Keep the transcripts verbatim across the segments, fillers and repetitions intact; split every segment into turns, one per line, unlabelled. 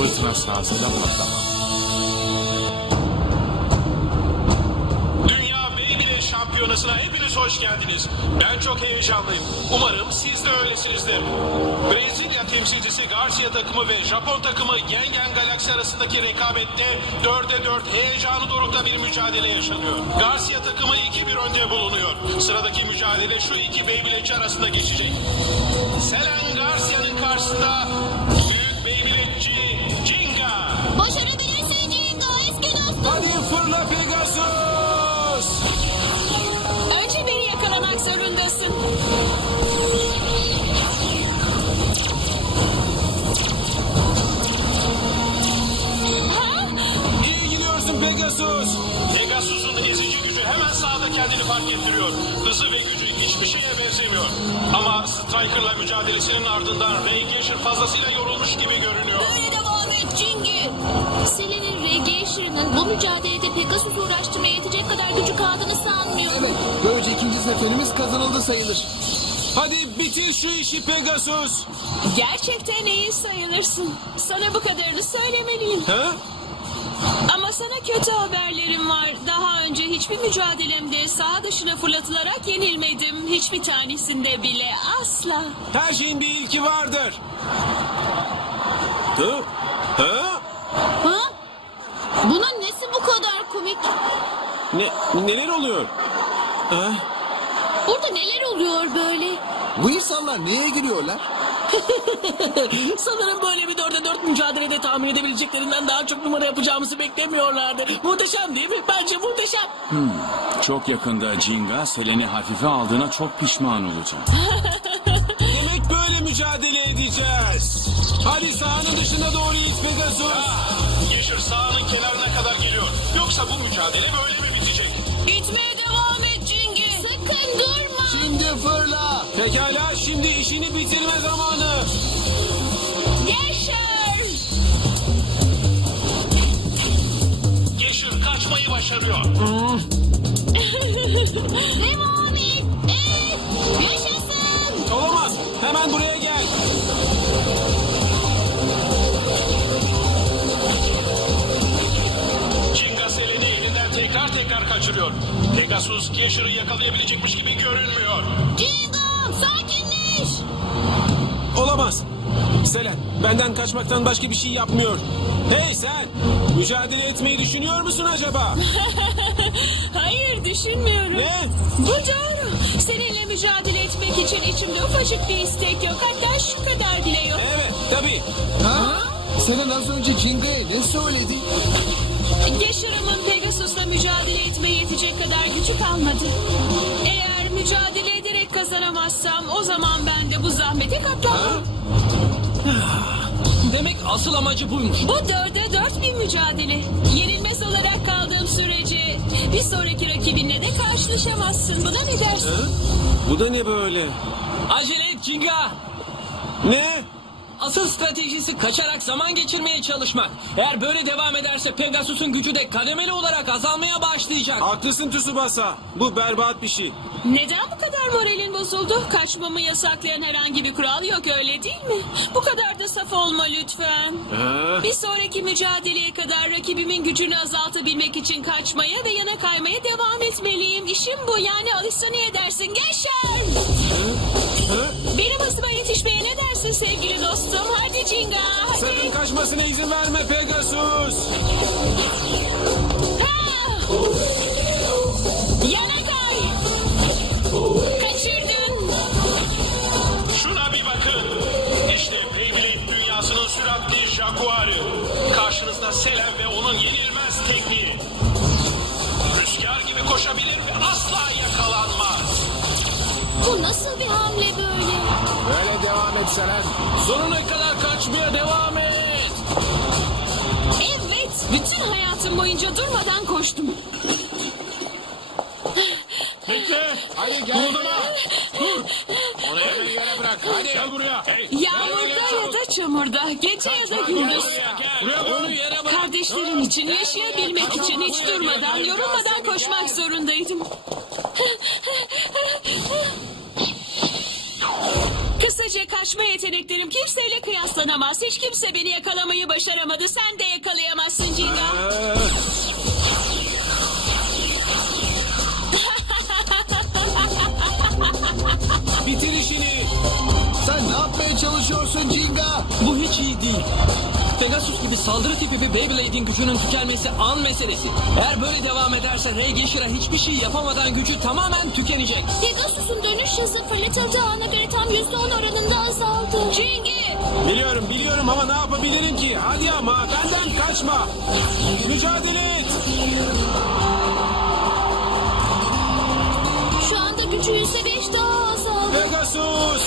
fırtına sahasında patlama.
Şampiyonasına hepiniz hoş geldiniz. Ben çok heyecanlıyım. Umarım siz de öylesinizdir. Brezilya temsilcisi Garcia takımı ve Japon takımı Gengen Galaxy arasındaki rekabette dörde dört heyecanı dorukta bir mücadele yaşanıyor. Garcia takımı iki bir önde bulunuyor. Sıradaki mücadele şu iki Beyblade'ci arasında geçecek. Selen Garcia'nın karşısında büyük Beyblade'ci Jinga.
Başarabilirsin Jinga, eski dostum.
Hadi fırla Pegasus!
Önce beni yakalamak zorundasın. Ha?
İyi gidiyorsun Pegasus.
Pegasus'un ezici gücü hemen sahada kendini fark ettiriyor. Hızı ve gücü hiçbir şeye benzemiyor. Ama Striker'la mücadelesinin ardından Ray Glacier fazlasıyla yorulmuş gibi görünüyor.
Böyle devam et Jingi. Selen'in Ray Glacier'ın bu mücadelede Pegasus'u uğraştırmaya yetecek kadar gücü kaldığını sanmıyorum.
Evet, böylece ikinci zaferimiz kazanıldı sayılır.
Hadi bitir şu işi Pegasus.
Gerçekten iyi sayılırsın. Sana bu kadarını söylemeliyim.
Ha?
Ama sana kötü haberlerim var. Daha önce hiçbir mücadelemde saha dışına fırlatılarak yenilmedim. Hiçbir tanesinde bile asla.
Her şeyin bir ilki vardır. Ha? Ha?
Ha? Bunun nesi bu kadar komik?
Ne, neler oluyor? Ha?
Burada neler oluyor böyle?
Bu insanlar neye gülüyorlar?
Sanırım böyle bir dörde dört mücadelede tahmin edebileceklerinden daha çok numara yapacağımızı beklemiyorlardı. Muhteşem değil mi? Bence muhteşem.
Çok yakında Jinga Selen'i hafife aldığına çok pişman olacak.
Demek böyle mücadele edeceğiz. Hadi sahanın dışına doğru it Pegasus.
Glacier sahanın kenarına kadar geliyor. Yoksa bu mücadele böyle mi bitecek?
Gitmeye devam et Jingi. Sakın durma.
Şimdi fırla.
Pekala, şimdi işini bitirme zamanı.
Yaşar.
Glacier kaçmayı başarıyor.
Devam et. Evet. Yaşasın.
Olamaz. Hemen buraya gel.
Jinga Selen'i elinden tekrar tekrar kaçırıyor. Pegasus Glacier'ı yakalayabilecekmiş gibi görünmüyor.
Jingo sakinleş.
Olamaz. Selen, benden kaçmaktan başka bir şey yapmıyor. Hey sen, mücadele etmeyi düşünüyor musun acaba?
Hayır düşünmüyorum.
Ne?
Bu doğru. Seninle mücadele etmek için içimde ufacık bir istek yok. Hatta şu kadar bile yok.
Evet, tabii.
Ha? Selen az önce Jinga'ya ne söyledi?
Yaşarımın Pegasus'la mücadele etmeye yetecek kadar gücü kalmadı. Eğer mücadele ederek kazanamazsam o zaman ben de bu zahmete katlanmam.
Demek asıl amacı buymuş.
Bu dörde dört bir mücadele. Yenilmez olarak kaldığım sürece bir sonraki rakibinle de karşılaşamazsın. Buna ne dersin?
Bu da ne böyle?
Acele et Jinga.
Ne?
Asıl stratejisi kaçarak zaman geçirmeye çalışmak. Eğer böyle devam ederse Pegasus'un gücü de kademeli olarak azalmaya başlayacak.
Haklısın Tsubasa. Bu berbat bir şey.
Neden bu kadar moralin bozuldu? Kaçmamı yasaklayan herhangi bir kural yok öyle değil mi? Bu kadar da saf olma lütfen.
Ha?
Bir sonraki mücadeleye kadar rakibimin gücünü azaltabilmek için kaçmaya ve yana kaymaya devam etmeliyim. İşim bu yani alışsa ne edersin? Yaşar! Benim hızıma yetişmeye ne dersin sevgili dostum? Hadi Jinga hadi.
Sakın kaçmasına izin verme Pegasus.
Ha! Yana kay. Kaçırdın.
Şuna bir bakın. İşte Beyblade dünyasının süratli Jaguar'ı. Karşınızda Selen ve onun yenilmez tekniği. Rüzgar gibi koşabilir ve asla yakalanmaz.
Bu nasıl bir hamle böyle?
Böyle devam et Selen.
Sonuna kadar kaçmaya devam et.
Evet, bütün hayatım boyunca durmadan koştum.
Bekle.
Hadi gel.
Onu hemen yere bırak. Hadi gel buraya.
Yağmurda ya da çamurda, gece ya da gündüz.
Onu yere bırak.
Kardeşlerim için, yaşayabilmek için hiç durmadan, yorulmadan koşmak zorundaydım. Kısaca kaçma yeteneklerim kimseyle kıyaslanamaz. Hiç kimse beni yakalamayı başaramadı. Sen de yakalayamazsın Jinga.
Ee, bitir işini.
Sen ne yapmaya çalışıyorsun Jinga?
Bu hiç iyi değil. Pegasus gibi saldırı tipi bir Beyblade'in gücünün tükenmesi an meselesi. Eğer böyle devam ederse Rey Geşira hiçbir şey yapamadan gücü tamamen tükenecek.
Pegasus'un dönüş hızı fırlatıldığı ana göre tam yüzde on oranında azaldı.
Jingi!
Biliyorum biliyorum ama ne yapabilirim ki? Hadi ama benden kaçma. Mücadele et.
Şu anda gücü yüzde beş daha azaldı.
Pegasus.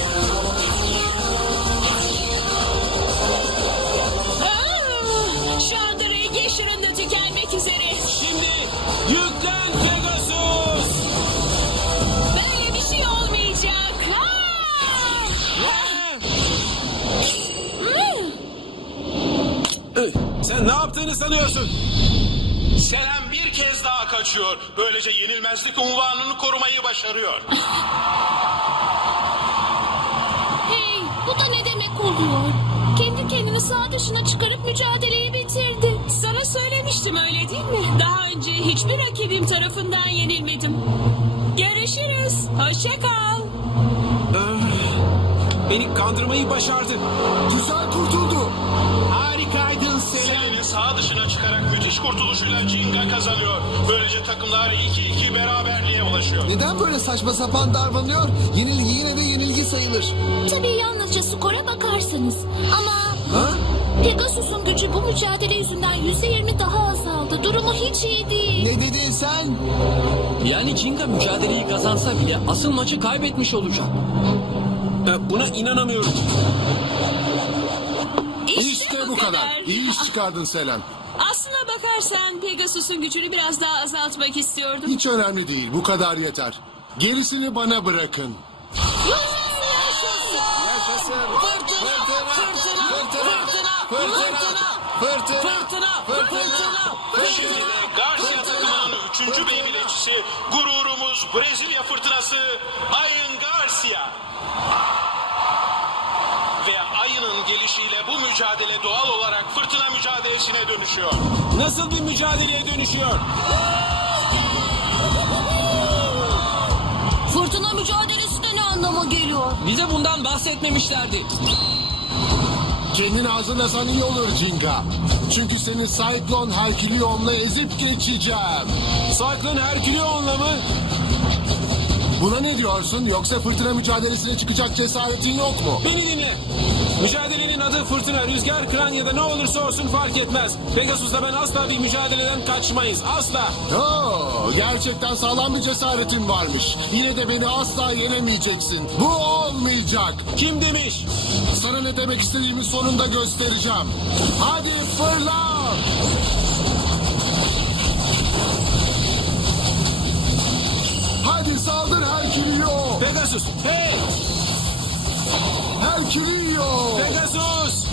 Aa! Şu anda Rey Geşir'in de tükenmek üzere.
Şimdi yüklen Pegasus.
Böyle bir şey olmayacak. Aa! Hmm.
Ey, sen ne yaptığını sanıyorsun?
Selen bir kez daha kaçıyor. Böylece yenilmezlik unvanını korumayı başarıyor.
Hey, bu da ne demek oluyor? Kendi kendini sağ dışına çıkarıp mücadeleyi bitirdi.
Sana söylemiştim öyle değil mi? Daha önce hiçbir rakibim tarafından yenilmedim. Görüşürüz. Hoşça kal.
Beni kandırmayı başardı.
Güzel kurtuldu.
Harikaydın Selen. Selen'in sağ dışına çıkarak müthiş kurtuluşuyla Jinga kazanıyor. Böylece takımlar iki iki beraberliğe ulaşıyor.
Neden böyle saçma sapan davranıyor? Yenilgi yine de yenilgi sayılır.
Tabii yalnızca skora bakarsanız. Ama
Ha?
Pegasus'un gücü bu mücadele yüzünden yüzde yirmi daha azaldı. Durumu hiç iyi değil.
Ne dedin sen?
Yani Jinga mücadeleyi kazansa bile asıl maçı kaybetmiş olacak.
Ee, Buna inanamıyorum.
İşte bu kadar. İyi iş çıkardın Selen.
Aslına bakarsan Pegasus'un gücünü biraz daha azaltmak istiyordum.
Hiç önemli değil. Bu kadar yeter. Gerisini bana bırakın. Yaşasın. Fırtına, fırtına, fırtına, fırtına,
Şimdi de Garcia takımının üçüncü Beyblade'çisi, gururumuz Brezilya fırtınası Ayın Garcia. Ve ayının gelişiyle bu mücadele doğal olarak fırtına mücadelesine dönüşüyor.
Nasıl bir mücadeleye dönüşüyor?
Fırtına mücadelesi de ne anlama geliyor?
Bize bundan bahsetmemişlerdi.
Kendini hazırlasan iyi olur Jinga. Çünkü seni Cyclone Herculeon'la ezip geçeceğim.
Cyclone Herculeon'la mı?
Buna ne diyorsun? Yoksa fırtına mücadelesine çıkacak cesaretin yok mu?
Beni dinle. Mücadelenin adı fırtına, rüzgar, kıran ya da ne olursa olsun fark etmez. Pegasus'la ben asla bir mücadeleden kaçmayız. Asla.
Oo, gerçekten sağlam bir cesaretin varmış. Yine de beni asla yenemeyeceksin. Bu olmayacak.
Kim demiş?
Sana ne demek istediğimi sonunda göstereceğim. Hadi fırla! Hadi saldır Herculeo!
Pegasus. Hey!
Herculeo!
Pegasus!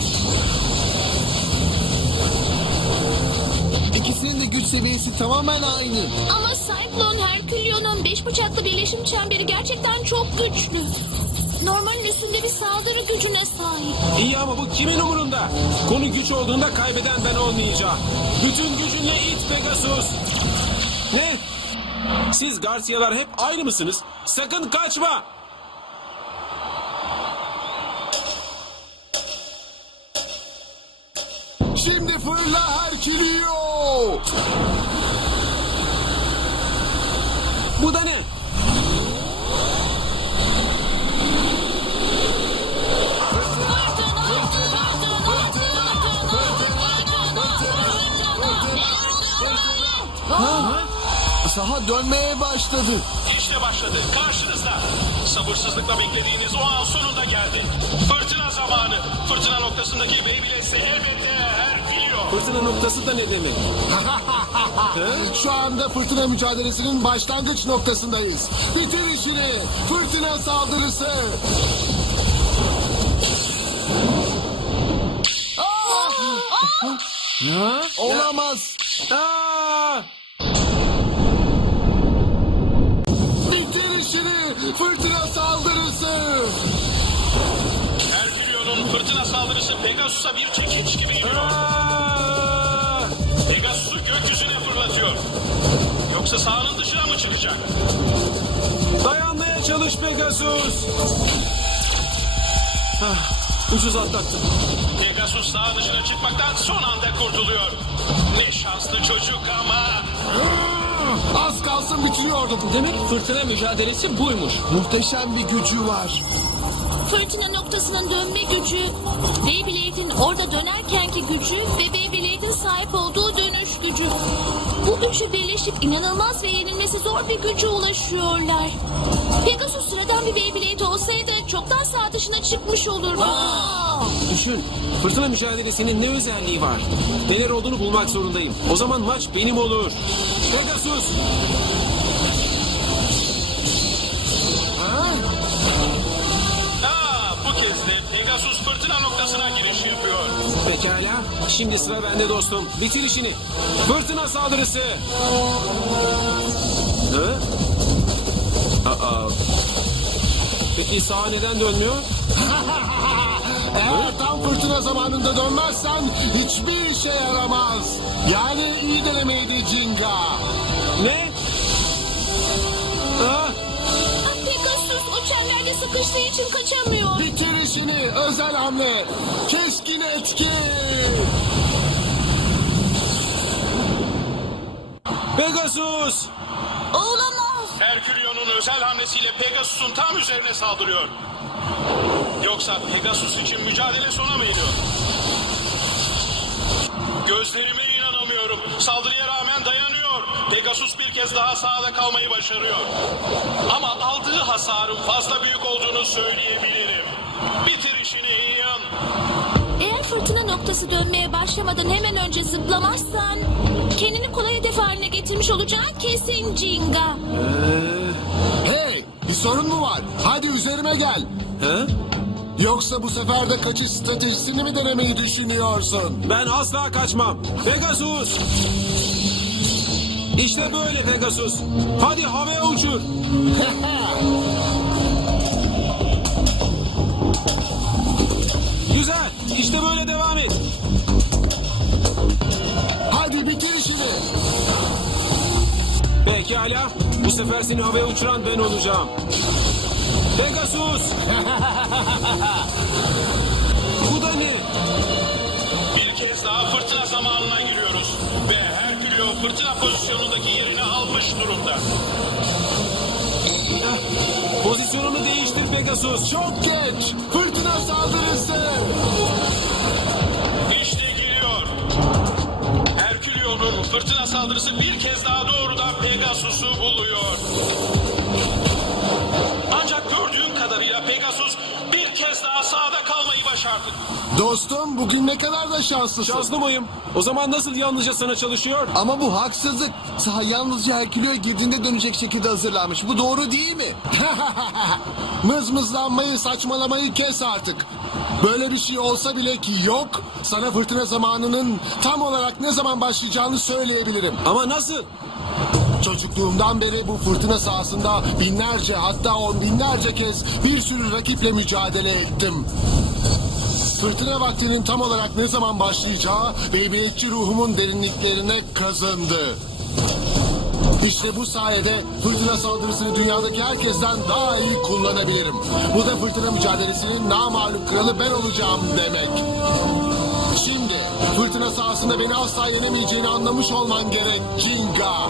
İkisinin de güç seviyesi tamamen aynı.
Ama Cyclone Herculeon'un beş bıçaklı birleşim çemberi gerçekten çok güçlü. Normalin üstünde bir saldırı gücüne sahip.
İyi ama bu kimin umurunda? Konu güç olduğunda kaybeden ben olmayacağım. Bütün gücünle it Pegasus. Ne? Siz Garcia'lar hep aynı mısınız? Sakın kaçma.
Şimdi fırla Herculeo!
Bu da ne?
Saha dönmeye başladı.
İşte başladı. Karşınızda. Sabırsızlıkla beklediğiniz o an sonunda geldi. Fırtına zamanı. Fırtına noktasındaki Beyblade ise elbette Herculeo.
Fırtına noktası da ne demek?
Şu anda fırtına mücadelesinin başlangıç noktasındayız. Bitir işini. Fırtına saldırısı. Aa! Olamaz.
Aa!
Bitir işini. Fırtına saldırısı.
Fırtına saldırısı Pegasus'a bir çekiç gibi geliyor.
Aa!
Pegasus'u gökyüzüne fırlatıyor. Yoksa sahanın dışına mı çıkacak?
Dayanmaya çalış Pegasus. Ah, ucuz atlattım.
Pegasus saha dışına çıkmaktan son anda kurtuluyor. Ne şanslı çocuk ama.
Az kalsın bitiriyordum.
Demek fırtına mücadelesi buymuş.
Muhteşem bir gücü var.
Fırtına noktasının dönme gücü, Beyblade'in orada dönerkenki gücü ve Beyblade'in sahip olduğu dönüş gücü. Bu üçü birleşip inanılmaz ve yenilmesi zor bir güce ulaşıyorlar. Pegasus sıradan bir Beyblade olsaydı çoktan sağ dışına çıkmış olurdu.
Düşün, fırtına mücadelesinin ne özelliği var? Neler olduğunu bulmak zorundayım. O zaman maç benim olur. Pegasus!
Aa, bu kez de Pegasus fırtına noktasına giriş yapıyor.
Pekala, şimdi sıra bende dostum. Bitir işini. Fırtına saldırısı! Hı? Aa. Peki sağa neden dönmüyor?
Eğer tam fırtına zamanında dönmezsen hiçbir işe yaramaz. Yani iyi denemeydi Jinga.
Ne? Ah,
Pegasus o çemberde sıkıştığı için kaçamıyor.
Bitir işini, özel hamle. Keskin etki.
Pegasus!
Olamaz.
Herkülion'un özel hamlesiyle Pegasus'un tam üzerine saldırıyor. Yoksa Pegasus için mücadele sona mı eriyor? Gözlerime inanamıyorum. Saldırıya rağmen dayanıyor. Pegasus bir kez daha sahada kalmayı başarıyor. Ama aldığı hasarın fazla büyük olduğunu söyleyebilirim. Bitir işini Ian.
Eğer fırtına noktası dönmeye başlamadan hemen önce zıplamazsan kendini kolay hedef haline getirmiş olacağın kesin Jinga.
Hey, bir sorun mu var? Hadi üzerime gel.
Ha?
Yoksa bu sefer de kaçış stratejisini mi denemeyi düşünüyorsun?
Ben asla kaçmam. Pegasus! İşte böyle Pegasus. Hadi havaya uçur. Güzel. İşte böyle devam et.
Hadi bitir işini.
Pekala. Bu sefer seni havaya uçuran ben olacağım. Pegasus! Bu da ne?
Bir kez daha fırtına zamanına giriyoruz. Ve Herkülion fırtına pozisyonundaki yerini almış durumda.
Pozisyonunu değiştir Pegasus.
Çok geç. Fırtına saldırısı.
İşte geliyor. Herkülion'un fırtına saldırısı bir kez daha doğrudan Pegasus'u buluyor. Ancak gördüğüm kadarıyla Pegasus bir kez daha sahada kalmayı başardı.
Dostum bugün ne kadar da şanslısın.
Şanslı mıyım? O zaman nasıl yalnızca sana çalışıyor?
Ama bu haksızlık. Saha yalnızca Herkülio'ya girdiğinde dönecek şekilde hazırlanmış. Bu doğru değil mi?
Mızmızlanmayı, saçmalamayı kes artık. Böyle bir şey olsa bile ki yok, sana fırtına zamanının tam olarak ne zaman başlayacağını söyleyebilirim.
Ama nasıl?
Çocukluğumdan beri bu fırtına sahasında binlerce hatta on binlerce kez bir sürü rakiple mücadele ettim. Fırtına vaktinin tam olarak ne zaman başlayacağı Beyblade'ci ruhumun derinliklerine kazındı. İşte bu sayede fırtına saldırısını dünyadaki herkesten daha iyi kullanabilirim. Bu da fırtına mücadelesinin namağlup kralı ben olacağım demek. Şimdi fırtına sahasında beni asla yenemeyeceğini anlamış olman gerek Jinga.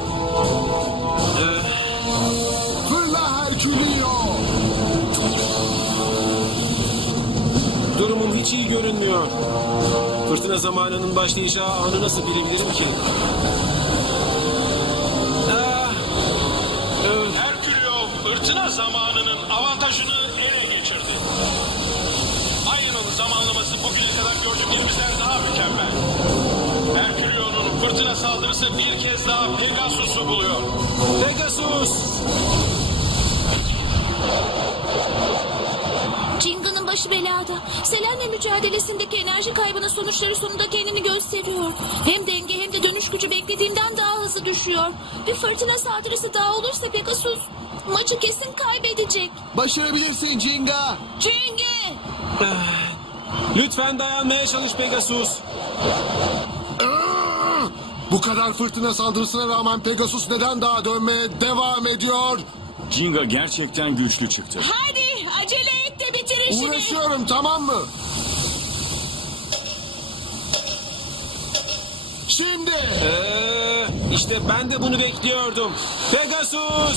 Fırla Herkülio.
Durumum hiç iyi görünmüyor. Fırtına zamanının başlayacağı anı nasıl bilebilirim ki? Ah, öf.
Herkülio fırtına zamanının avantajını ele geçirdi. Ayının zamanlaması bugüne kadar gördüklerimizden daha mükemmel. Herkülio'nun fırtına saldırısı bir kez daha Pegasus'u buluyor.
Pegasus!
Jinga'nın başı belada. Selen'le mücadelesindeki enerji kaybının sonuçları sonunda kendini gösteriyor. Hem denge hem de dönüş gücü beklediğimden daha hızlı düşüyor. Bir fırtına saldırısı daha olursa Pegasus maçı kesin kaybedecek.
Başarabilirsin Jinga.
Jinga!
Lütfen dayanmaya çalış Pegasus.
Aa! Bu kadar fırtına saldırısına rağmen Pegasus neden daha dönmeye devam ediyor?
Jinga gerçekten güçlü çıktı.
Hadi acele et de bitir işini.
Uğraşıyorum, tamam mı? Şimdi
Ee, işte ben de bunu bekliyordum. Pegasus!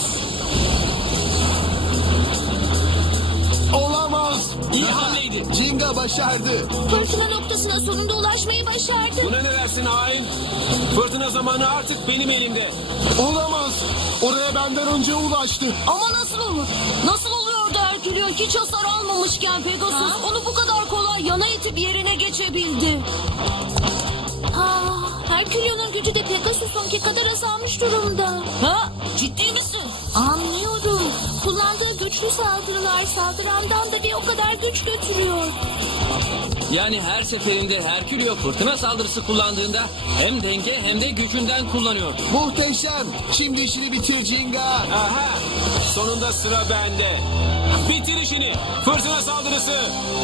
olamaz.
İyi hamleydi.
Jinga başardı.
Fırtına noktasına sonunda ulaşmayı başardı.
Buna ne dersin hain? Fırtına zamanı artık benim elimde.
Olamaz. Oraya benden önce ulaştı.
Ama nasıl olur? Nasıl oluyor da Herkülio hiç hasar almamışken Pegasus onu bu kadar kolay yana itip yerine geçebildi? Ha, Herkülio'nun gücü de Pegasus'unki kadar azalmış durumda. Ha, ciddi misin? Anlıyorum. Kullandığı güçlü saldırılar saldırandan da bir o kadar güç götürüyor.
Yani her seferinde Herkülio fırtına saldırısı kullandığında hem denge hem de gücünden kullanıyor.
Muhteşem. Şimdi işini bitir Jinga.
Aha! Sonunda sıra bende. Bitir işini. Fırtına saldırısı.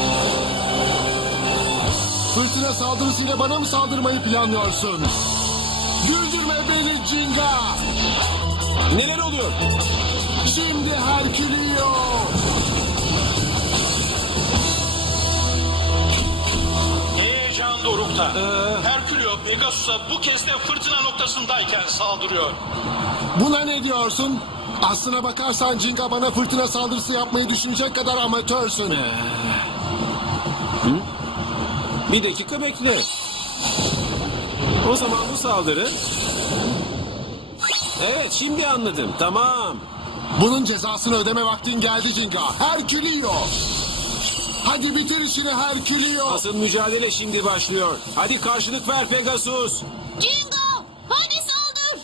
Fırtına saldırısıyla bana mı saldırmayı planlıyorsun? Güldürme beni Jinga.
Neler oluyor?
Şimdi Herkülio.
Heyecan dorukta. Herkülio Pegasus'a bu kez de fırtına noktasındayken saldırıyor.
Buna ne diyorsun? Aslına bakarsan Jinga bana fırtına saldırısı yapmayı düşünecek kadar amatörsün.
Bir dakika bekle. O zaman bu saldırı... Evet, şimdi anladım. Tamam.
Bunun cezasını ödeme vaktin geldi Jinga. Herkülio. Hadi bitir işini Herkülio.
Asıl mücadele şimdi başlıyor. Hadi karşılık ver Pegasus.
Jingo, hadi saldır.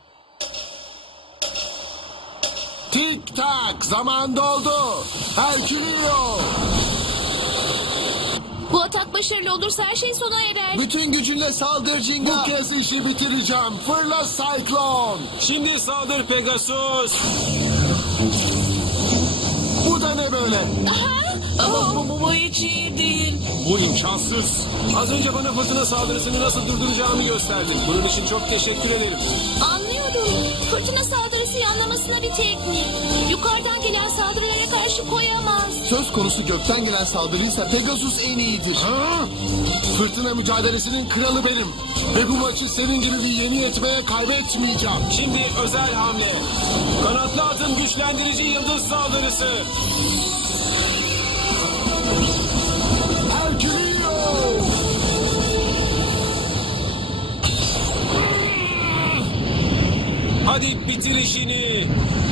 Tik tak, zaman doldu. Herkülio.
Bu atak başarılı olursa her şey sona erer.
Bütün gücünle saldır
Bu
Jinga.
kez işi bitireceğim. Fırla Cyclone.
Şimdi saldır Pegasus.
Bu da ne böyle?
Ama bu, bu, bu hiç iyi değil.
Bu imkansız.
Az önce bana fırtına saldırısını nasıl durduracağımı gösterdin. Bunun için çok teşekkür ederim.
Anlıyorum. Fırtına saldırısı yanlamasına bir teknik. Yukarıdan gelen saldırılara karşı koyamaz.
Söz konusu gökten gelen saldırıysa Pegasus en iyidir.
Ha? Fırtına mücadelesinin kralı benim. Ve bu maçı senin gibi bir yeni yetmeye kaybetmeyeceğim.
Şimdi özel hamle. Kanatlı atın güçlendirici yıldız saldırısı.
Herkülio.
Hadi bitir işini.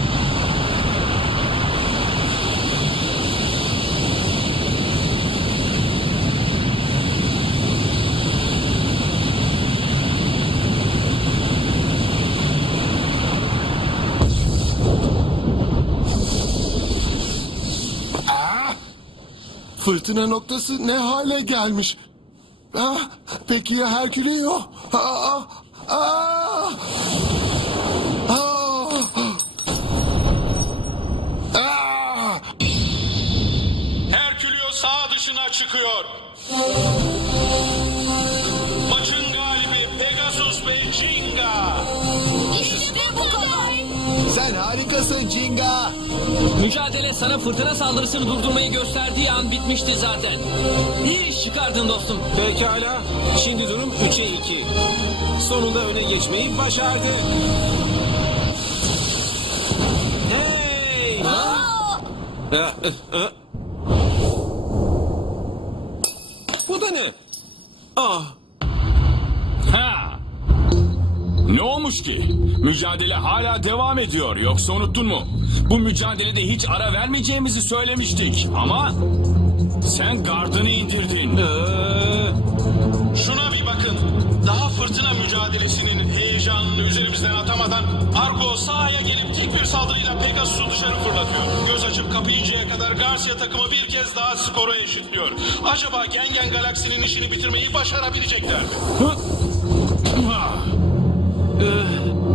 Fırtına noktası ne hale gelmiş? Ah, peki ya Herkülio? Ah, ah, ah. Ah. Ah.
Herkülio sağ dışına çıkıyor. Maçın galibi Pegasus ve Jinga.
İşte bu kadar.
Sen harikasın Jinga.
Mücadele sana fırtına saldırısını durdurmayı gösterdiği an bitmişti zaten. İyi iş çıkardın dostum.
Pekala. Şimdi durum üçe iki. Sonunda öne geçmeyi başardı. Hey! Ee, e, e. Bu da ne? Ah!
Ha! Ne olmuş ki? Mücadele hala devam ediyor. Yoksa unuttun mu? Bu mücadelede hiç ara vermeyeceğimizi söylemiştik. Ama sen gardını indirdin.
Ee,
Şuna bir bakın. Daha fırtına mücadelesinin heyecanını üzerimizden atamadan Argo sahaya gelip tek bir saldırıyla Pegasus'u dışarı fırlatıyor. Göz açıp kapayıncaya kadar Garcia takımı bir kez daha skoru eşitliyor. Acaba Gengen Galaksi'nin işini bitirmeyi başarabilecekler mi?
Hı? Ah!
e,